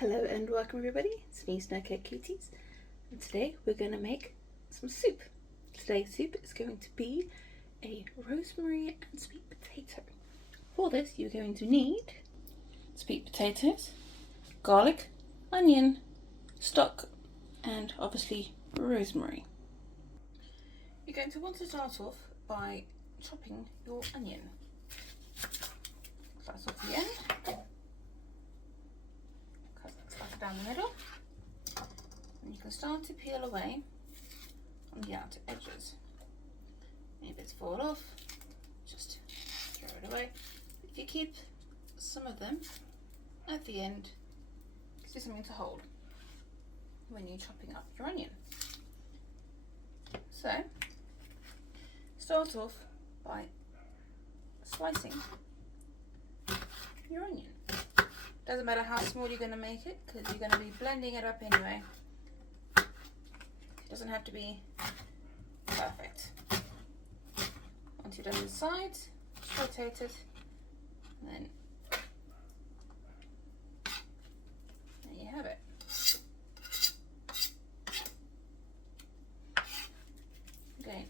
Hello and welcome everybody, it's me SnowCatCuties, and today we're going to make some soup. Today's soup is going to be a rosemary and sweet potato. For this you're going to need sweet potatoes, garlic, onion, stock and obviously rosemary. You're going to want to start off by chopping your onion. Slice off the end. Down the middle, and you can start to peel away on the outer edges. Any bits fall off, just throw it away. If you keep some of them at the end, it gives you something to hold when you're chopping up your onion. So start off by slicing your onion. Doesn't matter how small you're going to make it, because you're going to be blending it up anyway. It doesn't have to be perfect. Once you've done the sides, just rotate it, and then there you have it. Okay,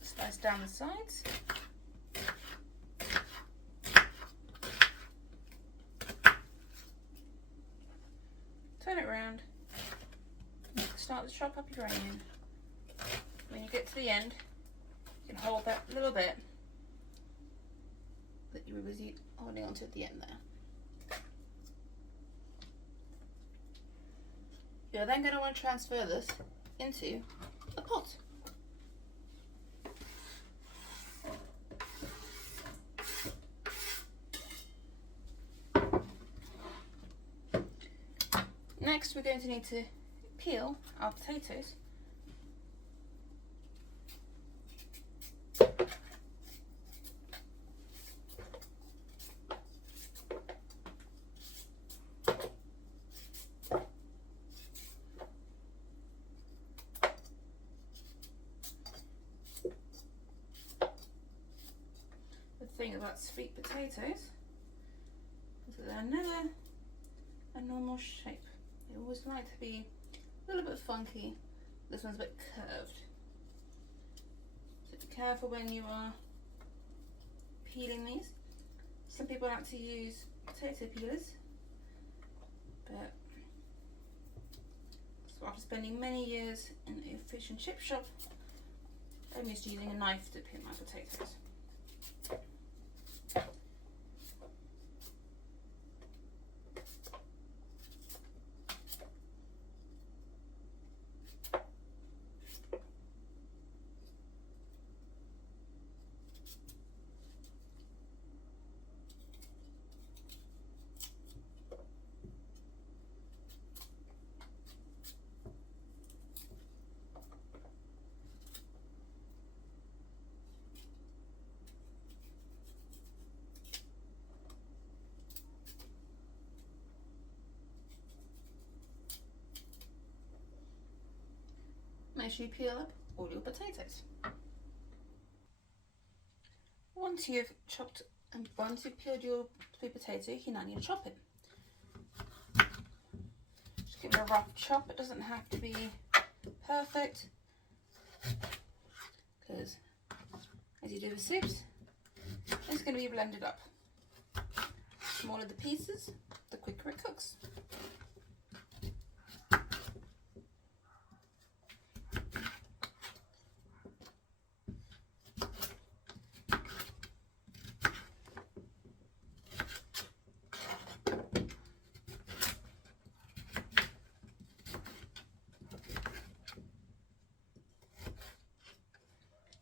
slice down the sides. Turn it around, start to chop up your onion. When you get to the end, you can hold that little bit that you were busy holding onto at the end there. You're then going to want to transfer this into a pot. Next, we're going to need to peel our potatoes. The thing about sweet potatoes is that they're never a normal shape. They always like to be a little bit funky. This one's a bit curved. So be careful when you are peeling these. Some people like to use potato peelers, but so after spending many years in a fish and chip shop, I'm used to using a knife to peel my potatoes. Make sure you peel up all your potatoes. Once you've chopped and once you've peeled your sweet potato, you now need to chop it. Just give it a rough chop. It doesn't have to be perfect, because as you do with soups, it's going to be blended up. The smaller the pieces, the quicker it cooks.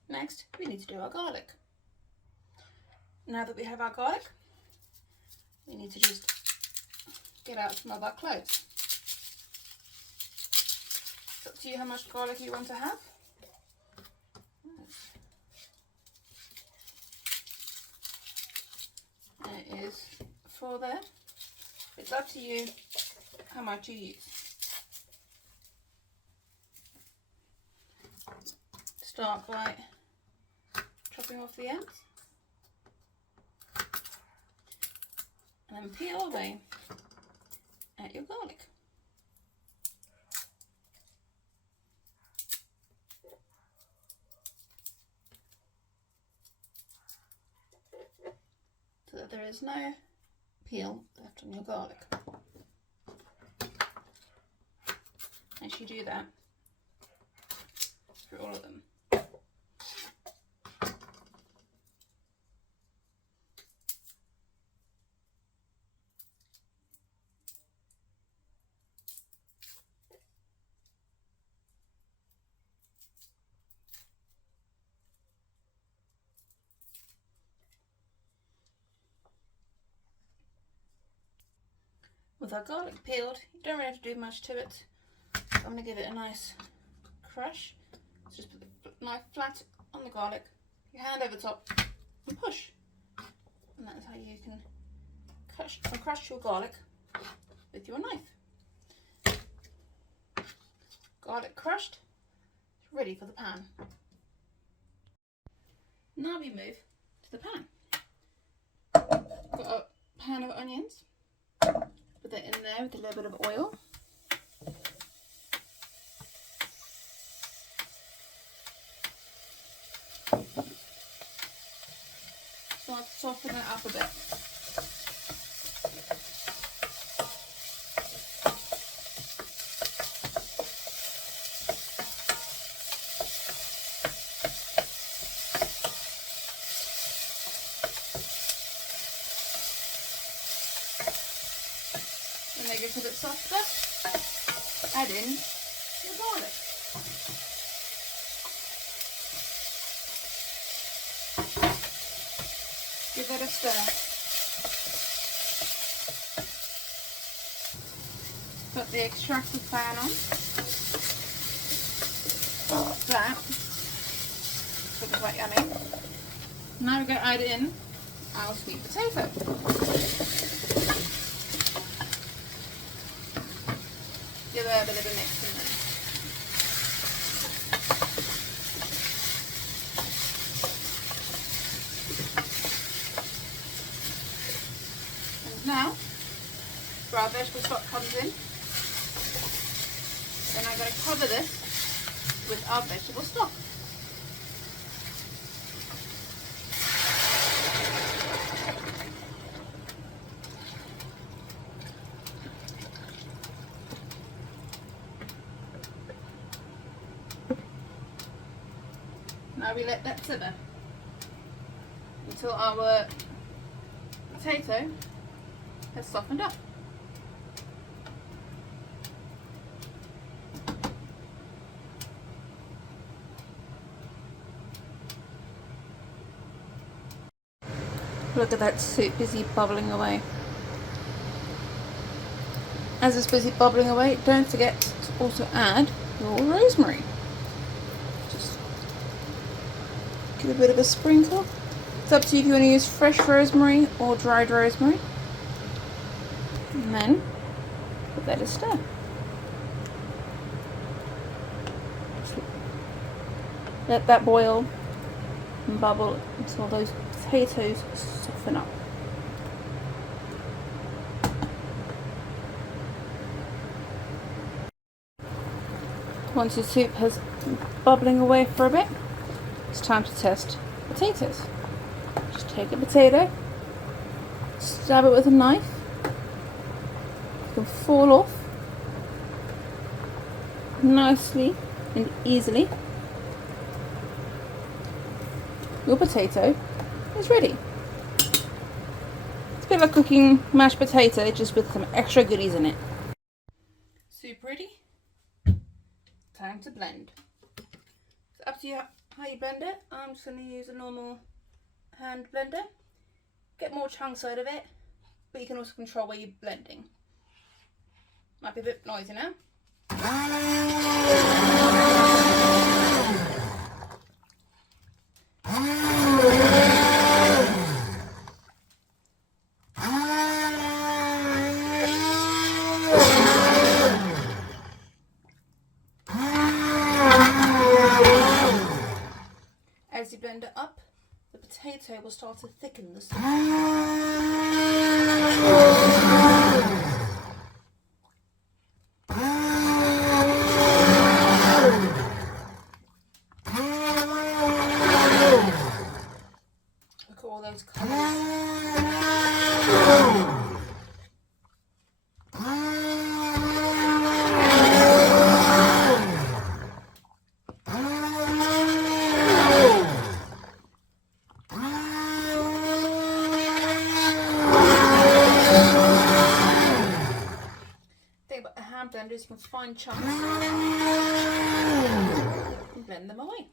Next, we need to do our garlic. Now that we have our garlic, we need to just get out some of our cloves. It's up to you how much garlic you want to have. And it is 4 there. It's up to you how much you use. Start by chopping off the ends and then peel away at your garlic. that there is no peel left on your garlic. As you do that through all of them. With our garlic peeled, you don't really have to do much to it. I'm going to give it a nice crush. So just put the knife flat on the garlic, your hand over top, and push. And that is how you can crush your garlic with your knife. Garlic crushed, it's ready for the pan. Now we move to the pan. Got a pan of onions. Put that in there with a little bit of oil. Start to soften it up a bit. When they get a bit softer, add in your garlic. Give that a stir. Put the extracted pan on. That. Looks quite yummy. Now we're going to add in our sweet potato. Give it a bit of a mix in there. And now, where our vegetable stock comes in, then I'm going to cover this with our vegetable stock. Now we let that simmer until our potato has softened up. Look at that soup busy bubbling away. As it's busy bubbling away, don't forget to also add your rosemary. Just give a bit of a sprinkle. It's up to you if you want to use fresh rosemary or dried rosemary. And then give that a stir. Let that boil and bubble until those potatoes soften up. Once your soup has been bubbling away for a bit, it's time to test potatoes. Just take a potato, stab it with a knife. It can fall off nicely and easily. Your potato is ready. It's a bit like cooking mashed potato, just with some extra goodies in it. Soup ready. Time to blend. It's up to you how you blend it. I'm just going to use a normal hand blender. Get more chunks out of it, but you can also control where you're blending. Might be a bit noisy now. As you blend it up, the potato will start to thicken the soup. Look at all those colours. hand blender so you can find chunks and blend them away.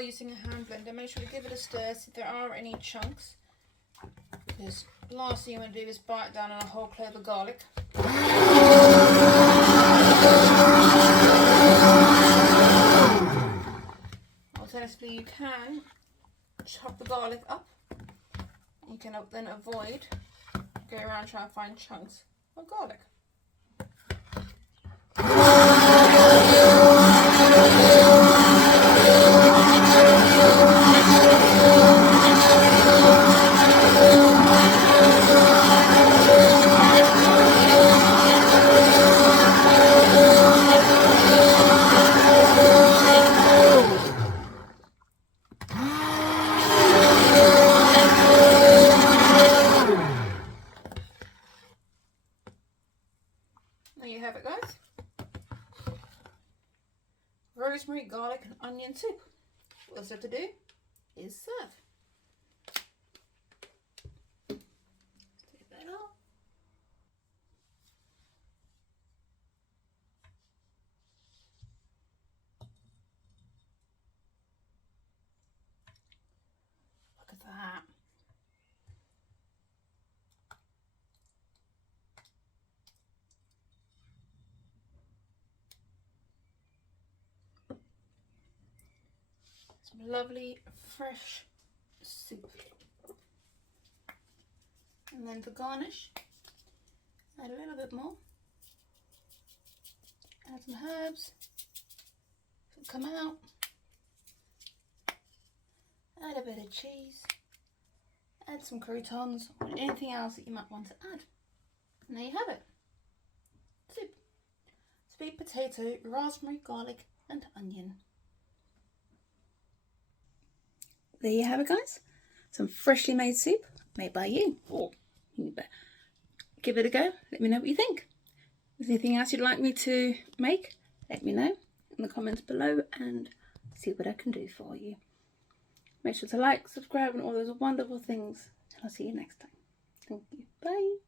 Using a hand blender, make sure to give it a stir, see if there are any chunks, because the last thing you want to do is bite down on a whole clove of garlic. Alternatively, you can chop the garlic up. You can then avoid going around trying to find chunks of garlic. There you have it, guys. Rosemary, garlic and onion soup. All that's left to do is serve. Take that out. Look at that. Some lovely fresh soup. And then for garnish, add a little bit more. Add some herbs. Come out. Add a bit of cheese. Add some croutons or anything else that you might want to add. And there you have it. Soup. Sweet potato, raspberry, garlic and onion. There you have it, guys. Some freshly made soup made by you. Or you better give it a go. Let me know what you think. If there's anything else you'd like me to make, let me know in the comments below and see what I can do for you. Make sure to like, subscribe and all those wonderful things. And I'll see you next time. Thank you. Bye.